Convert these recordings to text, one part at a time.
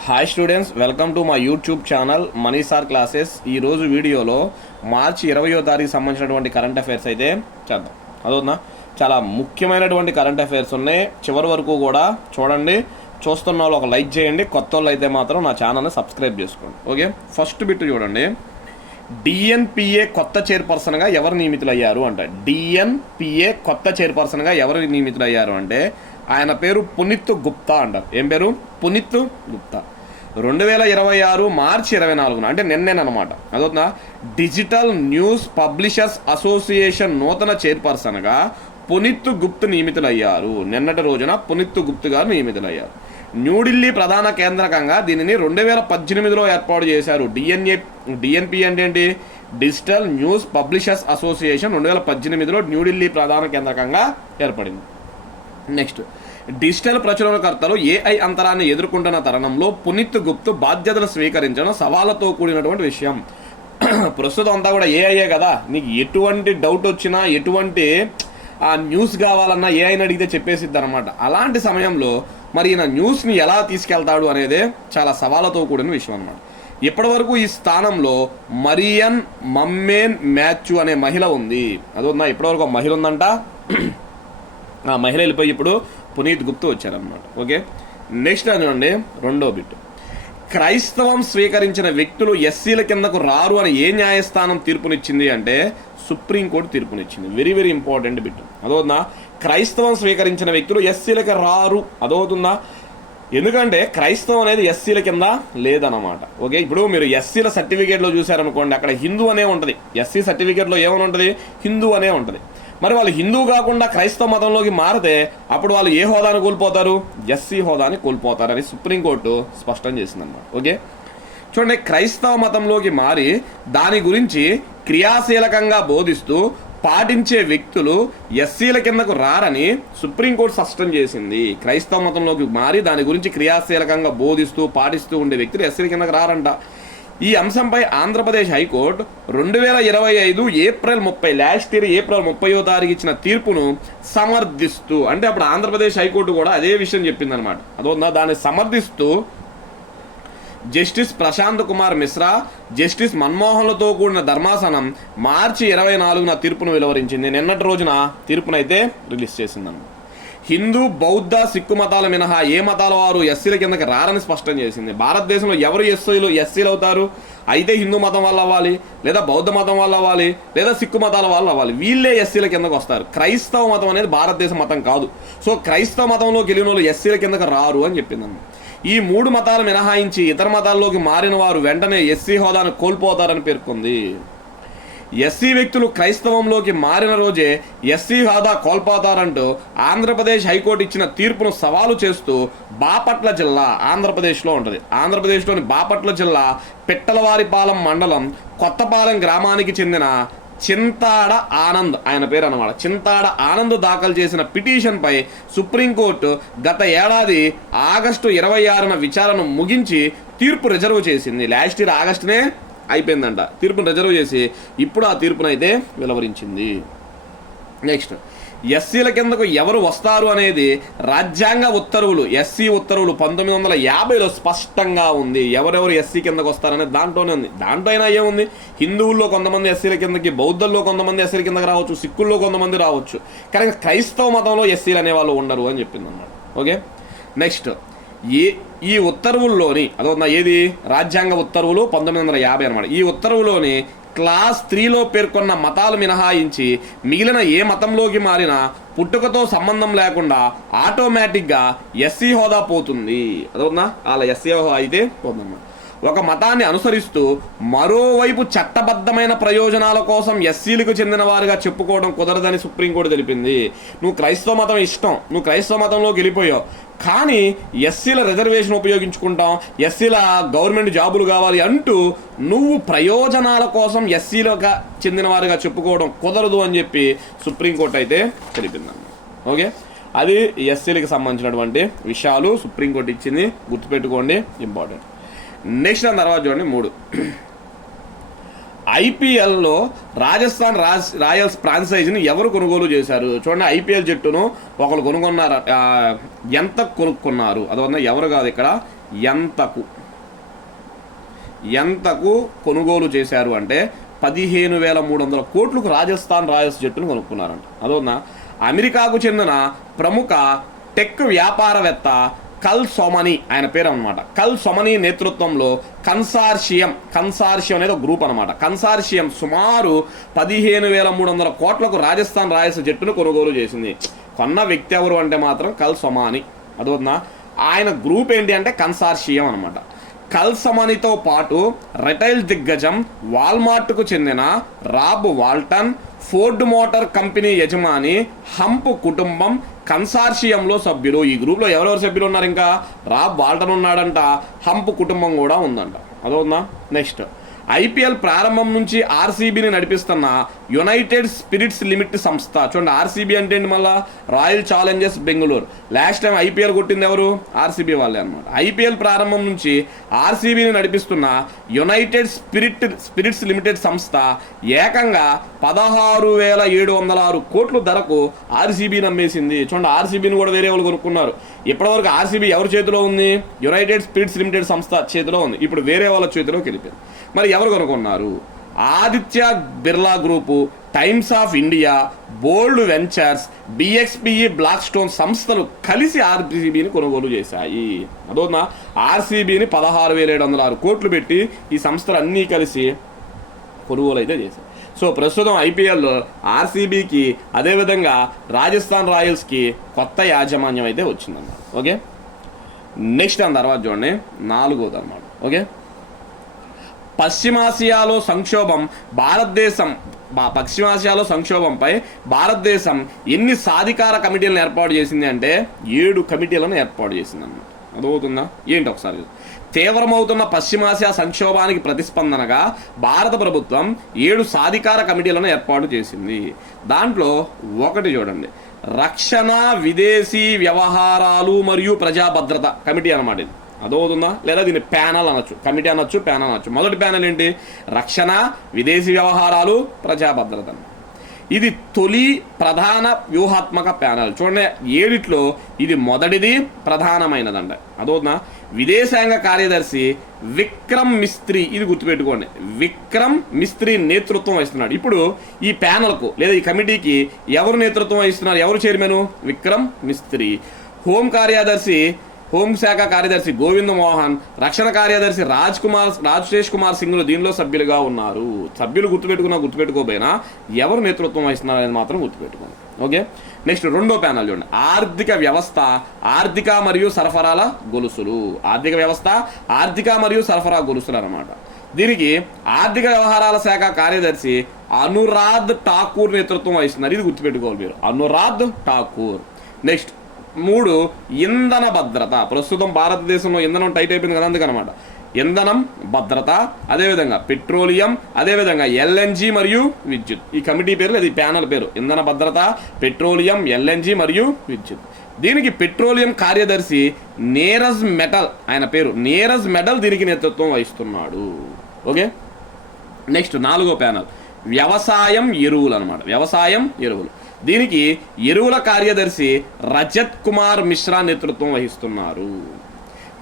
Hi students, welcome to my YouTube channel Mani sir classes. ఈరోజు వీడియోలో మార్చి 20వ తారీఖు సంబంధించినటువంటి కరెంట్ అఫైర్స్ అయితే చేద్దాం. అదొన్నా చాలా ముఖ్యమైనటువంటి కరెంట్ అఫైర్స్ ఉన్నాయి. చివరి వరకు కూడా చూడండి. చూస్తున్న వాళ్ళు ఒక లైక్ చేయండి, కొత్త వాళ్ళు అయితే మాత్రం నా ఛానల్ని సబ్స్క్రైబ్ చేసుకోండి. ఓకే, ఫస్ట్ బిట్ చూడండి. డిఎన్పిఏ కొత్త చైర్పర్సన్గా ఎవరు నియమితులయ్యారు అంటే, డిఎన్పిఏ కొత్త చైర్పర్సన్గా ఎవరు నియమితులయ్యారు అంటే ఆయన పేరు పునీత్ గుప్తా అంటారు. ఏం పేరు? పునీత్ గుప్తా. 2026 మార్చి 24 అంటే నిన్నేనమాట. అదొద్దా డిజిటల్ న్యూస్ పబ్లిషర్స్ అసోసియేషన్ నూతన చైర్పర్సన్గా పునీత్ గుప్తా నియమితులయ్యారు. నిన్నటి రోజున పునీత్ గుప్తా గారు నియమితులయ్యారు. న్యూఢిల్లీ ప్రధాన కేంద్రకంగా దీనిని 2018లో ఏర్పాటు చేశారు. డిఎన్పి అంటే ఏంటి? డిజిటల్ న్యూస్ పబ్లిషర్స్ అసోసియేషన్ 2018లో న్యూఢిల్లీ ప్రధాన కేంద్రకంగా ఏర్పడింది. నెక్స్ట్, డిజిటల్ ప్రచురణకర్తలు ఏఐ అంతరాన్ని ఎదుర్కొంటున్న తరుణంలో పునీత్ గుప్తా బాధ్యతలు స్వీకరించడం సవాళ్లతో కూడినటువంటి విషయం. ప్రస్తుతం అంతా కూడా ఏఐఏ కదా, నీకు ఎటువంటి డౌట్ వచ్చినా ఎటువంటి న్యూస్ కావాలన్నా ఏఐని అడిగితే చెప్పేసిద్ది అనమాట. అలాంటి సమయంలో మరి ఈయన న్యూస్ని ఎలా తీసుకెళ్తాడు అనేదే చాలా సవాళ్లతో కూడిన విషయం అన్నమాట. ఇప్పటి వరకు ఈ స్థానంలో మరియన్ మమ్మేన్ మ్యాథ్యూ అనే మహిళ ఉంది. అదొందా ఇప్పటివరకు ఒక మహిళ ఉందంట. ఆ మహిళ వెళ్ళిపోయి ఇప్పుడు పునీత్ గుప్తా వచ్చారనమాట. ఓకే, నెక్స్ట్ చూడండి రెండో బిట్. క్రైస్తవం స్వీకరించిన వ్యక్తులు ఎస్సీల కిందకు రారు అని ఏ న్యాయస్థానం తీర్పునిచ్చింది అంటే సుప్రీంకోర్టు తీర్పునిచ్చింది. Very very important bit. అదవుతుందా? క్రైస్తవం స్వీకరించిన వ్యక్తులు ఎస్సీలకి రారు. అదవుతుందా? ఎందుకంటే క్రైస్తవం అనేది ఎస్సీల కింద లేదన్నమాట. ఓకే, ఇప్పుడు మీరు ఎస్సీల సర్టిఫికేట్లో చూసారనుకోండి, అక్కడ హిందూ అనే ఉంటుంది. ఎస్సీ సర్టిఫికేట్లో ఏమని ఉంటుంది? హిందూ అనే ఉంటుంది. మరి వాళ్ళు హిందూ కాకుండా క్రైస్తవ మతంలోకి మారితే అప్పుడు వాళ్ళు ఏ హోదాను కోల్పోతారు? ఎస్సీ హోదాని కోల్పోతారని సుప్రీంకోర్టు స్పష్టం చేసిందన్నమాట. ఓకే, చూడండి, క్రైస్తవ మతంలోకి మారి దాని గురించి క్రియాశీలకంగా బోధిస్తూ పాటించే వ్యక్తులు ఎస్సీల కిందకు రారని సుప్రీంకోర్టు స్పష్టం చేసింది. క్రైస్తవ మతంలోకి మారి దాని గురించి క్రియాశీలకంగా బోధిస్తూ పాటిస్తూ ఉండే వ్యక్తులు ఎస్సీల కిందకు రారంట. ఈ అంశంపై Andhra Pradesh high court 2025 April 30 last year April 30వ తారీఖు ఇచ్చిన తీర్పును సమర్థిస్తూ, అంటే అప్పుడు ఆంధ్రప్రదేశ్ హైకోర్టు కూడా అదే విషయం చెప్పిందనమాట. అదొందా దాన్ని సమర్థిస్తూ జస్టిస్ ప్రశాంత్ కుమార్ మిశ్రా, జస్టిస్ మన్మోహన్లతో కూడిన ధర్మాసనం మార్చి 24న తీర్పును వెలువరించింది. నిన్నటి రోజున తీర్పునైతే రిలీజ్ చేసిందన్నమాట. హిందూ, బౌద్ధ, సిక్కు మతాల మినహా ఏ మతాల వారు ఎస్సీల కిందకి రారని స్పష్టం చేసింది. భారతదేశంలో ఎవరు ఎస్సీలు అవుతారు? అయితే హిందూ మతం వాళ్ళు అవ్వాలి, లేదా బౌద్ధ మతం వాళ్ళు అవ్వాలి, లేదా సిక్కు మతాల వాళ్ళు అవ్వాలి. వీళ్ళే ఎస్సీల కిందకు వస్తారు. క్రైస్తవ మతం అనేది భారతదేశ మతం కాదు. సో క్రైస్తవ మతంలోకి వెళ్ళిన వాళ్ళు ఎస్సీల కిందకు రారు అని చెప్పిందన్న. ఈ 3 మతాలు మినహాయించి ఇతర మతాల్లోకి మారిన వారు వెంటనే ఎస్సీ హోదాను కోల్పోతారని పేర్కొంది. ఎస్సీ వ్యక్తులు క్రైస్తవంలోకి మారిన రోజే ఎస్సీ హోదా కోల్పోతారంటూ ఆంధ్రప్రదేశ్ హైకోర్టు ఇచ్చిన తీర్పును సవాలు చేస్తూ బాపట్ల జిల్లా ఆంధ్రప్రదేశ్లో ఉంటుంది. ఆంధ్రప్రదేశ్లోని బాపట్ల జిల్లా పిట్టలవారిపాలెం మండలం కొత్తపాలెం గ్రామానికి చెందిన చింతాడ ఆనంద్, ఆయన పేరు అన్నమాట, చింతాడ ఆనంద్ దాఖలు చేసిన పిటిషన్పై సుప్రీంకోర్టు గత ఏడాది ఆగస్టు 26న విచారణ ముగించి తీర్పు రిజర్వ్ చేసింది. లాస్ట్ ఇయర్ ఆగస్టునే అయిపోయిందంట. తీర్పును రిజర్వ్ చేసి ఇప్పుడు ఆ తీర్పునైతే వెలువరించింది. నెక్స్ట్, ఎస్సీల కిందకు ఎవరు వస్తారు అనేది రాజ్యాంగ ఉత్తర్వులు, ఎస్సీ ఉత్తర్వులు 1950లో స్పష్టంగా ఉంది. ఎవరెవరు ఎస్సీ కిందకు వస్తారనేది దాంట్లోనే ఉంది. దాంట్లో అయినా ఏముంది? హిందువుల్లో కొంతమంది ఎస్సీల కిందకి, బౌద్ధుల్లో కొంతమంది ఎస్సీల కిందకి రావచ్చు, సిక్కుల్లో కొంతమంది రావచ్చు, కానీ క్రైస్తవ మతంలో ఎస్సీలు అనేవాళ్ళు ఉండరు అని చెప్పింది అన్నమాట. ఓకే, నెక్స్ట్, ఈ ఉత్తర్వుల్లోని అదొక ఏది? రాజ్యాంగ ఉత్తర్వులు 1950 అనమాట. ఈ ఉత్తర్వులోని క్లాస్ 3లో పేర్కొన్న మతాలు మినహాయించి మిగిలిన ఏ మతంలోకి మారినా పుట్టుకతో సంబంధం లేకుండా ఆటోమేటిక్గా ఎస్సీ హోదా పోతుంది. అదొక అలా ఎస్సీ హోదా అయితే పోతుందన్నమాట. ఒక మతాన్ని అనుసరిస్తూ మరోవైపు చట్టబద్ధమైన ప్రయోజనాల కోసం ఎస్సీలకు చెందిన వారిగా చెప్పుకోవడం కుదరదని సుప్రీంకోర్టు తెలిపింది. నువ్వు క్రైస్తవ మతం ఇష్టం, నువ్వు క్రైస్తవ మతంలోకి వెళ్ళిపోయావు, కానీ ఎస్సీల రిజర్వేషన్ ఉపయోగించుకుంటాం, ఎస్సీల గవర్నమెంట్ జాబులు కావాలి అంటూ నువ్వు ప్రయోజనాల కోసం ఎస్సీలుగా చెందిన వారిగా చెప్పుకోవడం కుదరదు అని చెప్పి సుప్రీంకోర్టు అయితే తెలిపిందన్నమాట. ఓకే, అది ఎస్సీలకు సంబంధించినటువంటి విషయాలు సుప్రీంకోర్టు ఇచ్చింది, గుర్తుపెట్టుకోండి, ఇంపార్టెంట్. నెక్స్ట్ దాని తర్వాత చూడండి 3. ఐపీఎల్లో రాజస్థాన్ రాయల్స్ ఫ్రాంచైజీని ఎవరు కొనుగోలు చేశారు? చూడండి, ఐపీఎల్ జట్టును ఒకరు కొనుక్కున్నారు. ఎంత కొనుక్కున్నారు? అదొన్న ఎవరు కాదు, ఇక్కడ ఎంతకు కొనుగోలు చేశారు అంటే 15,300 కోట్లకు రాజస్థాన్ రాయల్స్ జట్టును కొనుక్కున్నారంట. అదోనా అమెరికాకు చెందిన ప్రముఖ టెక్ వ్యాపారవేత్త కల్ సొమనీ, ఆయన పేరు అనమాట, కల్ సొమనీ నేతృత్వంలో కన్సార్షియం అనేది ఒక గ్రూప్ అనమాట. కన్సార్షియం సుమారు 15,300 కోట్లకు రాజస్థాన్ రాయల్స్ జట్టును కొనుగోలు చేసింది. కొన్న వ్యక్తి ఎవరు అంటే మాత్రం కల్ సొమానీ. అదోనా ఆయన గ్రూప్ ఏంటి అంటే కన్సార్షియం అనమాట. కల్ సొమానీతో పాటు రిటైల్ దిగ్గజం వాల్మార్ట్కు చెందిన Rob Walton, Ford Motor Company యజమాని హంప్ కుటుంబం కన్సార్షియంలో సభ్యులు. ఈ గ్రూప్లో ఎవరెవరు సభ్యులు ఉన్నారు? ఇంకా రాబ్ వాల్టన్ ఉన్నాడంట, హంప్ కుటుంబం కూడా ఉందంట. అదవుందా? నెక్స్ట్, ఐపీఎల్ ప్రారంభం నుంచి ఆర్సీబీని నడిపిస్తున్న యునైటెడ్ స్పిరిట్స్ లిమిట్ సంస్థ. చూడండి, ఆర్సీబీ అంటే ఏంటి? మళ్ళా royal Challengers Bengaluru. Last time IPL కొట్టింది ఎవరు? ఆర్సీబీ వాళ్ళే అనమాట. ఐపీఎల్ ప్రారంభం నుంచి ఆర్సీబీని నడిపిస్తున్న యునైటెడ్ స్పిరిట్స్ లిమిటెడ్ సంస్థ ఏకంగా 16,706 కోట్ల ధరకు ఆర్సీబీని అమ్మేసింది. చూడండి, ఆర్సీబీని కూడా వేరే వాళ్ళు కొనుక్కున్నారు. ఇప్పటివరకు ఆర్సీబీ ఎవరి చేతిలో ఉంది? యునైటెడ్ స్పిరిట్స్ లిమిటెడ్ సంస్థ చేతిలో ఉంది. ఇప్పుడు వేరే వాళ్ళ చేతిలోకి వెళ్ళిపోయింది. మరి ఎవరు కొనుక్కున్నారు? Aditya Birla group, Times of India, Bold Ventures, BXPE, Blackstone సంస్థలు కలిసి ఆర్సీబీని కొనుగోలు చేశాయి. అదోనా ఆర్సీబీని 16,706 కోట్లు పెట్టి ఈ సంస్థలు అన్నీ కలిసి కొనుగోలు అయితే చేశాయి. సో ప్రస్తుతం ఐపీఎల్లో ఆర్సీబీకి అదేవిధంగా రాజస్థాన్ రాయల్స్కి కొత్త యాజమాన్యం అయితే వచ్చిందన్నమాట. ఓకే, నెక్స్ట్ దాని తర్వాత చూడండి 4వది అన్నమాట. ఓకే, పశ్చిమాసియాలో సంక్షోభంపై భారతదేశం ఎన్ని సాధికార కమిటీలను ఏర్పాటు చేసింది అంటే 7 కమిటీలను ఏర్పాటు చేసింది అన్నమాట. అదవుతుందా ఏంటి ఒకసారి? తీవ్రమవుతున్న పశ్చిమాసియా సంక్షోభానికి ప్రతిస్పందనగా భారత ప్రభుత్వం 7 సాధికార కమిటీలను ఏర్పాటు చేసింది. దాంట్లో ఒకటి చూడండి, రక్షణ, విదేశీ వ్యవహారాలు మరియు ప్రజా భద్రత కమిటీ అన్నమాట. ఇది అదవుతుందా? లేదా దీన్ని ప్యానల్ అనొచ్చు, కమిటీ అనొచ్చు, ప్యానల్ అనొచ్చు. మొదటి ప్యానల్ ఏంటి? రక్షణ, విదేశీ వ్యవహారాలు, ప్రజా భద్రత. ఇది తొలి ప్రధాన వ్యూహాత్మక ప్యానల్. చూడండి, 7 ఇది మొదటిది, ప్రధానమైనదంట. అదవుతుందా? విదేశాంగ కార్యదర్శి విక్రమ్ మిస్త్రీ, ఇది గుర్తుపెట్టుకోండి, విక్రమ్ మిస్త్రీ నేతృత్వం వహిస్తున్నాడు. ఇప్పుడు ఈ ప్యానల్కు లేదా ఈ కమిటీకి ఎవరు నేతృత్వం వహిస్తున్నారు? ఎవరు చైర్మన్? విక్రమ్ మిస్త్రీ. హోంశాఖ కార్యదర్శి గోవింద్ మోహన్, రక్షణ కార్యదర్శి రాజేష్ కుమార్ సింగ్లు దీనిలో సభ్యులుగా ఉన్నారు. సభ్యులు గుర్తుపెట్టుకోపోయినా ఎవరు నేతృత్వం వహిస్తున్నారు అనేది మాత్రం గుర్తుపెట్టుకోండి. ఓకే, నెక్స్ట్ 2వ ప్యానల్ చూడండి, ఆర్థిక వ్యవస్థ, ఆర్థిక మరియు సరఫరాల గొలుసులు. ఆర్థిక వ్యవస్థ, ఆర్థిక మరియు సరఫరా గొలుసులు అన్నమాట. దీనికి ఆర్థిక వ్యవహారాల శాఖ కార్యదర్శి అనురాధ్ ఠాకూర్ నేతృత్వం వహిస్తున్నారు. ఇది గుర్తుపెట్టుకోవాలి మీరు, అనురాధ్ ఠాకూర్. నెక్స్ట్ 3, ఇంధన భద్రత. ప్రస్తుతం భారతదేశంలో ఇంధనం టైట్ అయిపోయింది కదా, అందుకనమాట. ఇంధనం భద్రత, అదేవిధంగా పెట్రోలియం, అదేవిధంగా ఎల్ఎన్జి మరియు విద్యుత్. ఈ కమిటీ పేరు లేదా ఈ ప్యానల్ పేరు ఇంధన భద్రత, పెట్రోలియం, ఎల్ఎన్జి మరియు విద్యుత్. దీనికి పెట్రోలియం కార్యదర్శి నీరజ్ మెటల్, ఆయన పేరు నీరజ్ మెటల్, దీనికి నేతృత్వం వహిస్తున్నాడు. ఓకే, నెక్స్ట్ 4వ ప్యానల్ వ్యవసాయం, ఎరువులు అనమాట. వ్యవసాయం, ఎరువులు. దీనికి ఎరువుల కార్యదర్శి రజత్ కుమార్ మిశ్రా నేతృత్వం వహిస్తున్నారు.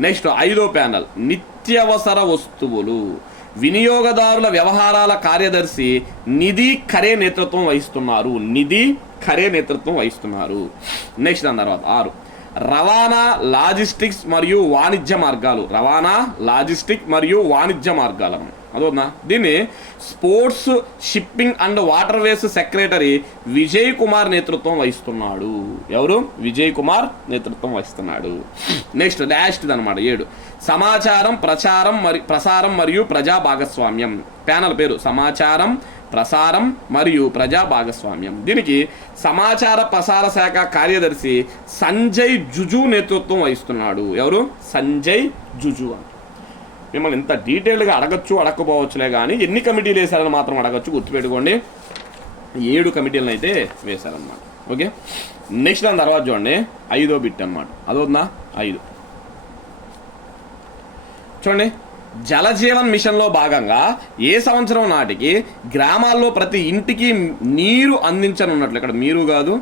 నెక్స్ట్ 5వ ప్యానల్ నిత్యావసర వస్తువులు. వినియోగదారుల వ్యవహారాల కార్యదర్శి నిధి ఖరే నేతృత్వం వహిస్తున్నారు. నెక్స్ట్ దాని తర్వాత 6, రవాణా, లాజిస్టిక్స్ మరియు వాణిజ్య మార్గాలు. అదోనా? దీన్ని sports, shipping and water ways secretary Vijay Kumar నేతృత్వం వహిస్తున్నాడు. ఎవరు? విజయ్ కుమార్ నేతృత్వం వహిస్తున్నాడు. నెక్స్ట్ లాస్ట్ అనమాట 7, సమాచారం, ప్రసారం మరియు ప్రజా భాగస్వామ్యం. ప్యానల్ పేరు సమాచారం, ప్రసారం మరియు ప్రజా భాగస్వామ్యం. దీనికి సమాచార ప్రసార శాఖ కార్యదర్శి సంజయ్ జుజు నేతృత్వం వహిస్తున్నాడు. ఎవరు? సంజయ్ జుజు. మిమ్మల్ని ఇంత డీటెయిల్గా అడగకపోవచ్చులే కానీ ఎన్ని కమిటీలు వేశారని మాత్రం అడగచ్చు. గుర్తుపెట్టుకోండి, 7 కమిటీలను అయితే వేశారనమాట. ఓకే, నెక్స్ట్ దాని తర్వాత చూడండి 5వ బిట్ అనమాట. అదవుతుందా? 5 చూడండి, జలజీవన్ మిషన్లో భాగంగా ఏ సంవత్సరం నాటికి గ్రామాల్లో ప్రతి ఇంటికి నీరు అందించనున్నట్లు, ఇక్కడ మీరు కాదు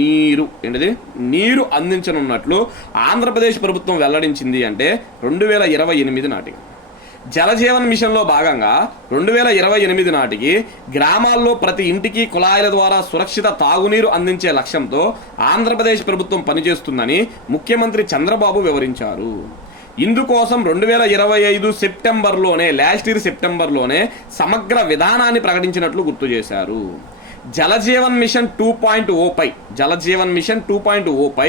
నీరు ఏంటిది నీరు అందించనున్నట్లు ఆంధ్రప్రదేశ్ ప్రభుత్వం వెల్లడించింది అంటే 2028 నాటికి. జలజీవన్ మిషన్లో భాగంగా 2028 నాటికి గ్రామాల్లో ప్రతి ఇంటికి కుళాయిల ద్వారా సురక్షిత తాగునీరు అందించే లక్ష్యంతో ఆంధ్రప్రదేశ్ ప్రభుత్వం పనిచేస్తుందని ముఖ్యమంత్రి చంద్రబాబు వివరించారు. ఇందుకోసం 2025 సెప్టెంబర్లోనే లాస్ట్ ఇయర్ సెప్టెంబర్లోనే సమగ్ర విధానాన్ని ప్రకటించినట్లు గుర్తు చేశారు. జలజీవన్ మిషన్ 2.0పై జలజీవన్ మిషన్ 2.0పై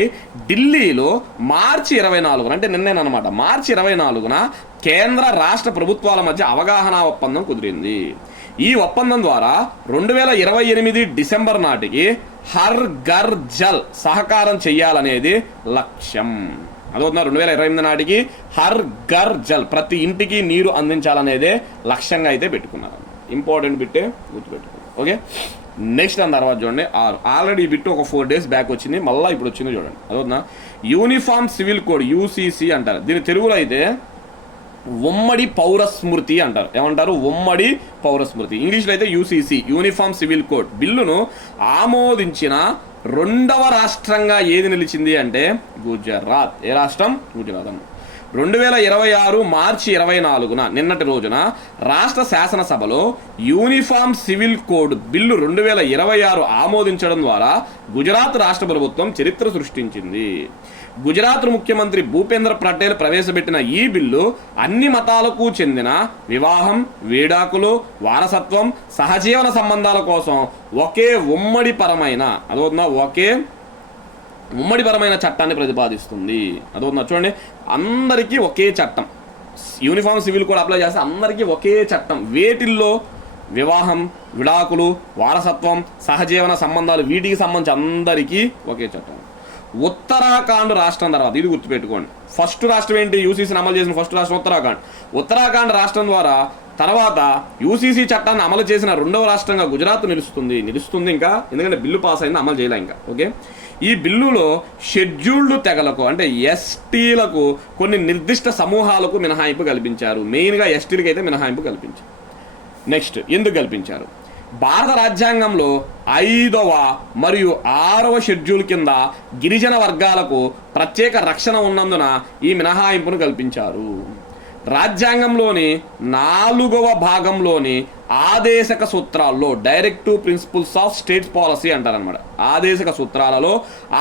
ఢిల్లీలో మార్చి 24 అంటే నిన్నేనమాట మార్చి 24న కేంద్ర రాష్ట్ర ప్రభుత్వాల మధ్య అవగాహన ఒప్పందం కుదిరింది. ఈ ఒప్పందం ద్వారా 2028 డిసెంబర్ నాటికి హర్ ఘర్ జల్ సహకారం చెయ్యాలనేది లక్ష్యం. అదవుతున్నా 2028 నాటికి హర్ ఘర్ జల్ ప్రతి ఇంటికి నీరు అందించాలనేదే లక్ష్యంగా అయితే పెట్టుకున్నారు. ఇంపార్టెంట్ బిట్టే గుర్తుపెట్టుకోండి. ఓకే, నెక్స్ట్ దాని తర్వాత చూడండి ఆల్రెడీ ఈ బిట్ ఒక 4 days బ్యాక్ వచ్చింది, మళ్ళీ ఇప్పుడు వచ్చింది చూడండి. అదవుతున్నా యూనిఫామ్ సివిల్ కోడ్ యూసీసీ అంటారు. దీని తెలుగులో అయితే ఉమ్మడి పౌర స్మృతి అంటారు. ఏమంటారు? ఉమ్మడి పౌర స్మృతి. ఇంగ్లీష్లో అయితే యూసీసీ యూనిఫామ్ సివిల్ కోడ్ బిల్లును ఆమోదించిన 2వ రాష్ట్రంగా ఏది నిలిచింది అంటే గుజరాత్. ఏ రాష్ట్రం? గుజరాత్ అన్న. 2026 మార్చి 24న నిన్నటి రోజున రాష్ట్ర శాసనసభలో యూనిఫామ్ సివిల్ కోడ్ బిల్లు 2026 ఆమోదించడం ద్వారా గుజరాత్ రాష్ట్ర ప్రభుత్వం చరిత్ర సృష్టించింది. గుజరాత్ ముఖ్యమంత్రి భూపేంద్ర పటేల్ ప్రవేశపెట్టిన ఈ బిల్లు అన్ని మతాలకు చెందిన వివాహం, విడాకులు, వారసత్వం, సహజీవన సంబంధాల కోసం ఒకే ఉమ్మడిపరమైన చట్టాన్ని ప్రతిపాదిస్తుంది. అదవుతుందా చూడండి, అందరికీ ఒకే చట్టం. యూనిఫామ్ సివిల్ కోడ్ అప్లై చేస్తే అందరికీ ఒకే చట్టం. వేటిల్లో? వివాహం, విడాకులు, వారసత్వం, సహజీవన సంబంధాలు, వీటికి సంబంధించి అందరికీ ఒకే చట్టం. ఉత్తరాఖండ్ రాష్ట్రం తర్వాత ఇది గుర్తుపెట్టుకోండి. ఫస్ట్ రాష్ట్రం ఏంటి? యూసీసీని అమలు చేసిన ఫస్ట్ రాష్ట్రం ఉత్తరాఖండ్. ఉత్తరాఖండ్ రాష్ట్రం ద్వారా తర్వాత యూసీసీ చట్టాన్ని అమలు చేసిన 2వ రాష్ట్రంగా గుజరాత్ నిలుస్తుంది ఇంకా, ఎందుకంటే బిల్లు పాస్ అయింది, అమలు చేయలే ఇంకా. ఓకే, ఈ బిల్లులో షెడ్యూల్డ్ తెగలకు అంటే ఎస్టీలకు కొన్ని నిర్దిష్ట సమూహాలకు మినహాయింపు కల్పించారు. మెయిన్గా ఎస్టీలకు అయితే మినహాయింపు కల్పించారు. నెక్స్ట్, ఎందుకు కల్పించారు? భారత రాజ్యాంగంలో 5వ మరియు 6వ షెడ్యూల్ కింద గిరిజన వర్గాలకు ప్రత్యేక రక్షణ ఉన్నందున ఈ మినహాయింపును కల్పించారు. రాజ్యాంగంలోని 4వ భాగంలోని ఆదేశక సూత్రాల్లో directive principles of state policy అంటారనమాట. ఆదేశక సూత్రాలలో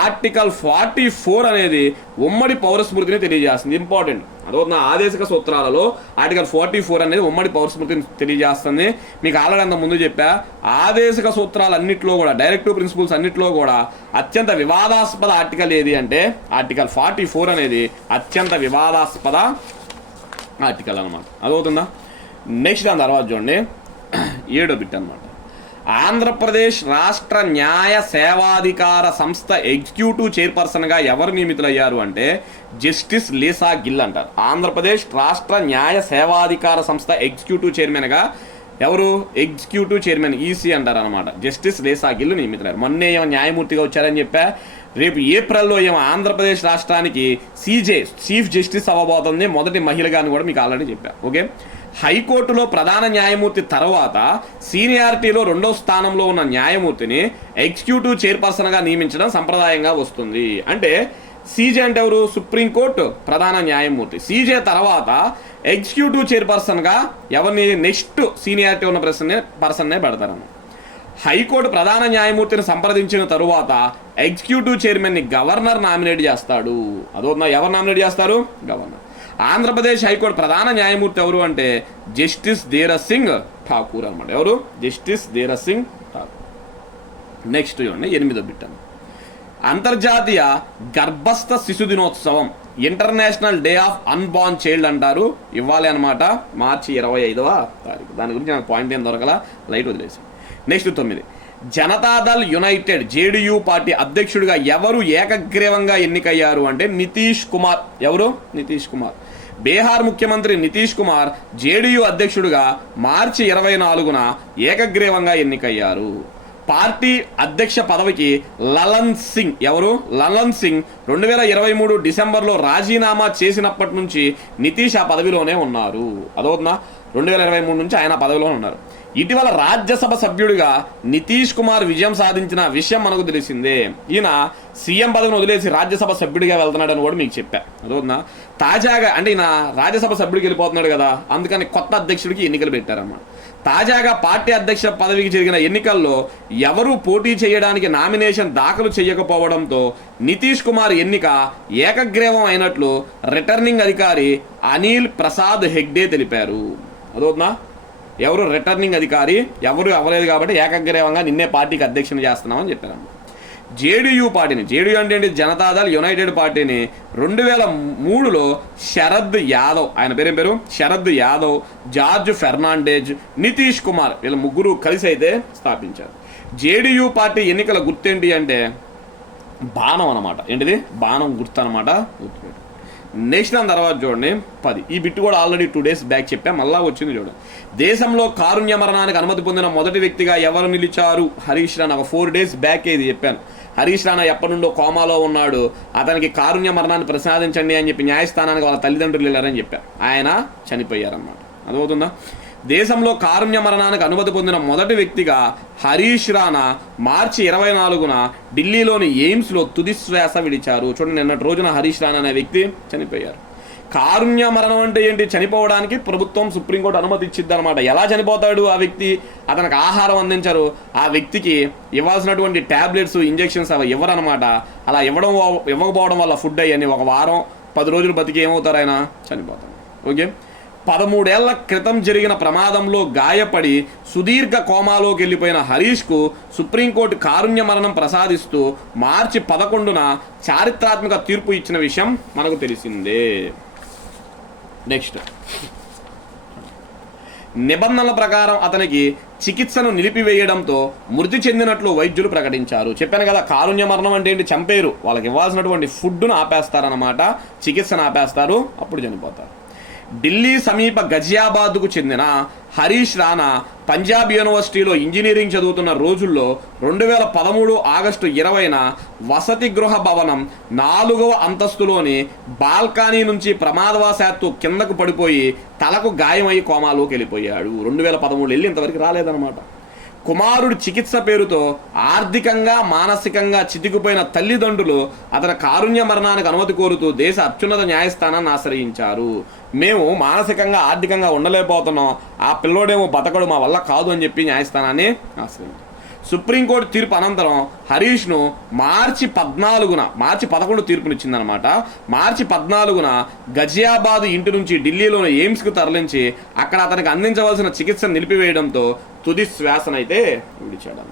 ఆర్టికల్ 44 అనేది ఉమ్మడి పౌర స్మృతిని తెలియజేస్తుంది. ఇంపార్టెంట్. అదవుతున్న ఆదేశక సూత్రాలలో ఆర్టికల్ 44 అనేది ఉమ్మడి పౌర స్మృతిని తెలియజేస్తుంది. మీకు ఆల్రెడీ అంత ముందు చెప్పా, ఆదేశక సూత్రాలు అన్నింటిలో కూడా డైరెక్టివ్ ప్రిన్సిపల్స్ అన్నింటిలో కూడా అత్యంత వివాదాస్పద ఆర్టికల్ ఏది అంటే ఆర్టికల్ 44 అనేది అత్యంత వివాదాస్పద ఆర్టికల్ అనమాట. అదవుతుందా? నెక్స్ట్ దాని తర్వాత చూడండి 7వ బిట్ అనమాట. ఆంధ్రప్రదేశ్ రాష్ట్ర న్యాయ సేవాధికార సంస్థ ఎగ్జిక్యూటివ్ చైర్పర్సన్గా ఎవరు నియమితులయ్యారు అంటే జస్టిస్ లీసా గిల్ అంటారు. ఆంధ్రప్రదేశ్ రాష్ట్ర న్యాయ సేవాధికార సంస్థ ఎగ్జిక్యూటివ్ చైర్మన్గా ఎవరు? ఎగ్జిక్యూటివ్ చైర్మన్ ఈసీ అంటారు అనమాట. జస్టిస్ లీసా గిల్ నియమితులయ్యారు. మొన్నే ఏమో న్యాయమూర్తిగా వచ్చారని చెప్పా. రేపు ఏప్రిల్లో ఏమో ఆంధ్రప్రదేశ్ రాష్ట్రానికి సీజే చీఫ్ జస్టిస్ అవ్వబోతుంది, మొదటి మహిళగా అని కూడా మీకు ఆల్రెడీ చెప్పా. ఓకే, హైకోర్టులో ప్రధాన న్యాయమూర్తి తర్వాత సీనియారిటీలో 2వ స్థానంలో ఉన్న న్యాయమూర్తిని ఎగ్జిక్యూటివ్ చైర్పర్సన్గా నియమించడం సంప్రదాయంగా వస్తుంది. అంటే సీజే అంటే ఎవరు? సుప్రీంకోర్టు ప్రధాన న్యాయమూర్తి. సీజే తర్వాత ఎగ్జిక్యూటివ్ చైర్పర్సన్గా ఎవరిని? నెక్స్ట్ సీనియారిటీ ఉన్న పర్సన్నే పెడతారన్న. హైకోర్టు ప్రధాన న్యాయమూర్తిని సంప్రదించిన తరువాత ఎగ్జిక్యూటివ్ చైర్మన్ని గవర్నర్ నామినేట్ చేస్తాడు. అదవుతుందా? ఎవరు నామినేట్ చేస్తారు? గవర్నర్. ఆంధ్రప్రదేశ్ హైకోర్టు ప్రధాన న్యాయమూర్తి ఎవరు అంటే జస్టిస్ ధీరజ్ సింగ్ ఠాకూర్ అనమాట. ఎవరు? జస్టిస్ ధీరజ్ సింగ్ ఠాకూర్. నెక్స్ట్ చూడండి 8వ బిట్. అంతర్జాతీయ గర్భస్థ శిశు దినోత్సవం, international day of unborn child అంటారు. ఇవ్వాలి అనమాట మార్చి 25వ తారీఖు. దాని గురించి నాకు పాయింట్ ఏం దొరకలా, లైట్ వదిలేసి. Next 9. Janata Dal United JDU party అధ్యక్షుడిగా ఎవరు ఏకగ్రీవంగా ఎన్నికయ్యారు అంటే నితీష్ కుమార్. ఎవరు? నితీష్ కుమార్. బీహార్ ముఖ్యమంత్రి నితీష్ కుమార్ జేడీయూ అధ్యక్షుడిగా మార్చి 24న ఏకగ్రీవంగా ఎన్నికయ్యారు. పార్టీ అధ్యక్ష పదవికి లలన్ సింగ్, ఎవరు లలన్ సింగ్ 2023 డిసెంబర్లో రాజీనామా చేసినప్పటి నుంచి నితీష్ ఆ పదవిలోనే ఉన్నారు. అదవుతుందా, 2023 నుంచి ఆయన పదవిలోనే ఉన్నారు. ఇటీవల రాజ్యసభ సభ్యుడిగా నితీష్ కుమార్ విజయం సాధించిన విషయం మనకు తెలిసిందే. ఈయన సీఎం పదవిని వదిలేసి రాజ్యసభ సభ్యుడిగా వెళ్తున్నాడని కూడా మీకు చెప్పా. అదవుతుందా, తాజాగా అంటే ఈయన రాజ్యసభ సభ్యుడికి వెళ్ళిపోతున్నాడు కదా, అందుకని కొత్త అధ్యక్షుడికి ఎన్నికలు పెట్టారన్నమాట. తాజాగా పార్టీ అధ్యక్ష పదవికి జరిగిన ఎన్నికల్లో ఎవరూ పోటీ చేయడానికి నామినేషన్ దాఖలు చేయకపోవడంతో నితీష్ కుమార్ ఎన్నిక ఏకగ్రీవం అయినట్లు రిటర్నింగ్ అధికారి అనిల్ ప్రసాద్ హెగ్డే తెలిపారు. అదవుతుందా, ఎవరు రిటర్నింగ్ అధికారి ఎవరు అవ్వలేదు కాబట్టి ఏకగ్రీవంగా నిన్నే పార్టీకి అధ్యక్షుని చేస్తున్నామని చెప్పారు. జేడీయూ పార్టీని, జేడీయూ అంటే జనతాదళ్ యునైటెడ్ పార్టీని 2003లో శరద్ యాదవ్, ఆయన పేరేం పేరు శరద్ యాదవ్, జార్జ్ ఫెర్నాండేజ్, నితీష్ కుమార్ వీళ్ళ ముగ్గురు కలిసి అయితే స్థాపించారు. జేడీయూ పార్టీ ఎన్నికల గుర్తేంటి అంటే బాణం అనమాట. ఏంటిది, బాణం గుర్తు అనమాట. నెక్స్ట్ దాని తర్వాత చూడండి 10. ఈ బిట్ కూడా ఆల్రెడీ 2 days బ్యాక్ చెప్పా, మళ్ళా వచ్చింది చూడండి. దేశంలో కారుణ్య మరణానికి అనుమతి పొందిన మొదటి వ్యక్తిగా ఎవరు నిలిచారు? హరీష్ రాణా. ఒక 4 days బ్యాక్ ఇది చెప్పాను. హరీష్ రాణా ఎప్పటి నుండో కోమాలో ఉన్నాడు, అతనికి కారుణ్య మరణాన్ని ప్రసాదించండి అని చెప్పి న్యాయస్థానానికి వాళ్ళ తల్లిదండ్రులు వెళ్ళారని చెప్పారు. ఆయన చనిపోయారన్నమాట. అదవుతుందా, దేశంలో కారుణ్య మరణానికి అనుమతి పొందిన మొదటి వ్యక్తిగా హరీష్ రాణా మార్చి 24న ఢిల్లీలోని ఎయిమ్స్లో తుదిశ్వాస విడిచారు. చూడండి, నిన్నటి రోజున హరీష్ రాణా అనే వ్యక్తి చనిపోయారు. కారుణ్య మరణం అంటే ఏంటి? చనిపోవడానికి ప్రభుత్వం సుప్రీంకోర్టు అనుమతి ఇచ్చిద్ది అనమాట. ఎలా చనిపోతాడు ఆ వ్యక్తి? అతనికి ఆహారం అందించరు, ఆ వ్యక్తికి ఇవ్వాల్సినటువంటి ట్యాబ్లెట్స్ ఇంజెక్షన్స్ అవి ఇవ్వరనమాట. అలా ఇవ్వకపోవడం వల్ల ఫుడ్ అయ్యని 1 వారం 10 రోజులు బతికి ఏమవుతారు? ఆయన చనిపోతారు. ఓకే, 13 ఏళ్ల క్రితం జరిగిన ప్రమాదంలో గాయపడి సుదీర్ఘ కోమాలోకి వెళ్ళిపోయిన హరీష్కు సుప్రీంకోర్టు కారుణ్య మరణం ప్రసాదిస్తూ మార్చి 11న చారిత్రాత్మక తీర్పు ఇచ్చిన విషయం మనకు తెలిసిందే. నెక్స్ట్, నిబంధనల ప్రకారం అతనికి చికిత్సను నిలిపివేయడంతో మృతి చెందినట్లు వైద్యులు ప్రకటించారు. చెప్పాను కదా, కారుణ్య మరణం అంటే ఏంటి? చంపేరు, వాళ్ళకి ఇవ్వాల్సినటువంటి ఫుడ్ను ఆపేస్తారన్నమాట, చికిత్సను ఆపేస్తారు, అప్పుడు చనిపోతారు. ఢిల్లీ సమీప గజియాబాద్కు చెందిన హరీష్ రాణా పంజాబ్ యూనివర్సిటీలో ఇంజనీరింగ్ చదువుతున్న రోజుల్లో 2013 ఆగస్టు 20న వసతి గృహ భవనం 4వ అంతస్తులోని బాల్కనీ నుంచి ప్రమాదవశాత్తు కిందకు పడిపోయి తలకు గాయమై కోమాలోకి వెళ్ళిపోయాడు. 2013 వెళ్ళి ఇంతవరకు రాలేదన్నమాట. కుమారుడి చికిత్స పేరుతో ఆర్థికంగా మానసికంగా చితికిపోయిన తల్లిదండ్రులు అతని కారుణ్య మరణానికి అనుమతి కోరుతూ దేశ అత్యున్నత న్యాయస్థానాన్ని ఆశ్రయించారు. మేము మానసికంగా ఆర్థికంగా ఉండలేకపోతున్నాం, ఆ పిల్లోడేమో బతకడు, మా వల్ల కాదు అని చెప్పి న్యాయస్థానాన్ని ఆశ్రయించారు. సుప్రీంకోర్టు తీర్పు అనంతరం హరీష్ను మార్చి 11 తీర్పునిచ్చిందనమాట. మార్చి 14న గజియాబాద్ ఇంటి నుంచి ఢిల్లీలోని ఎయిమ్స్కు తరలించి అక్కడ అతనికి అందించవలసిన చికిత్సను నిలిపివేయడంతో తుది శ్వాసనైతే విడిచాడు,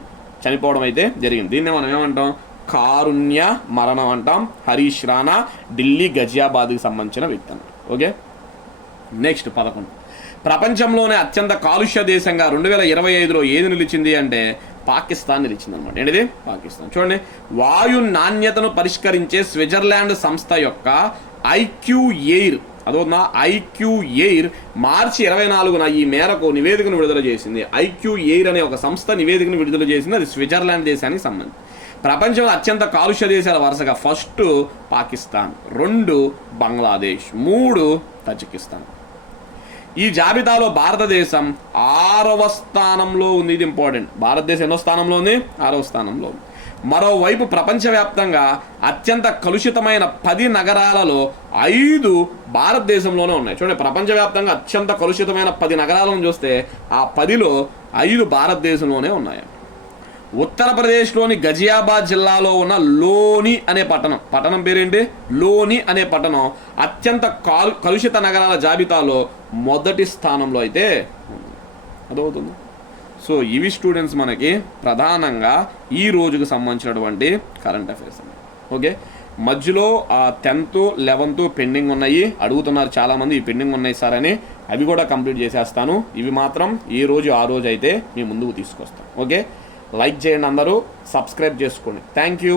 చనిపోవడం అయితే జరిగింది. దీన్నే మనం ఏమంటాం? కారుణ్య మరణం అంటాం. హరీష్ రాణా ఢిల్లీ గజియాబాద్కి సంబంధించిన వ్యక్తి అన్నమాట. Okay, next 11. ప్రపంచంలోనే అత్యంత కాలుష్య దేశంగా 2025లో ఏది నిలిచింది అంటే పాకిస్తాన్ నిలిచింది అనమాట. ఏంటిది? పాకిస్తాన్. చూడండి, వాయు నాణ్యతను పరిష్కరించే స్విట్జర్లాండ్ సంస్థ యొక్క IQ-Air, అదోనా IQ-Air మార్చి 24న ఈ మేరకు నివేదికను విడుదల చేసింది. IQ-Air అనే ఒక సంస్థ నివేదికను విడుదల చేసింది. అది స్విట్జర్లాండ్ దేశానికి సంబంధించి. ప్రపంచంలో అత్యంత కాలుష్య దేశాల వరుసగా ఫస్ట్ పాకిస్తాన్, 2 బంగ్లాదేశ్, 3 తజికిస్తాన్. ఈ జాబితాలో భారతదేశం 6వ స్థానంలో ఉంది. ఇది ఇంపార్టెంట్. భారతదేశం ఎన్నో స్థానంలో ఉంది? 6వ స్థానంలో. మరోవైపు ప్రపంచవ్యాప్తంగా అత్యంత కలుషితమైన 10 నగరాలలో 5 భారతదేశంలోనే ఉన్నాయి. చూడండి, ప్రపంచవ్యాప్తంగా అత్యంత కలుషితమైన 10 నగరాలను చూస్తే ఆ 10లో 5 భారతదేశంలోనే ఉన్నాయి. ఉత్తరప్రదేశ్లోని గజియాబాద్ జిల్లాలో ఉన్న లోని అనే పట్టణం పేరేంటి? లోని అనే పట్టణం అత్యంత కలుషిత నగరాల జాబితాలో మొదటి స్థానంలో అయితే అదవుతుంది. సో ఇవి స్టూడెంట్స్ మనకి ప్రధానంగా ఈ రోజుకు సంబంధించినటువంటి కరెంట్ అఫైర్స్. ఓకే, మధ్యలో 10th 11th పెండింగ్ ఉన్నాయి, అడుగుతున్నారు చాలామంది ఈ పెండింగ్ ఉన్నాయి సార్ అని. అవి కూడా కంప్లీట్ చేసేస్తాను. ఇవి మాత్రం ఈ రోజు ఆ రోజు అయితే మీ ముందుకు తీసుకొస్తాను. ఓకే, లైక్ చేయండి, అందరూ సబ్స్క్రైబ్ చేసుకోండి. Thank you.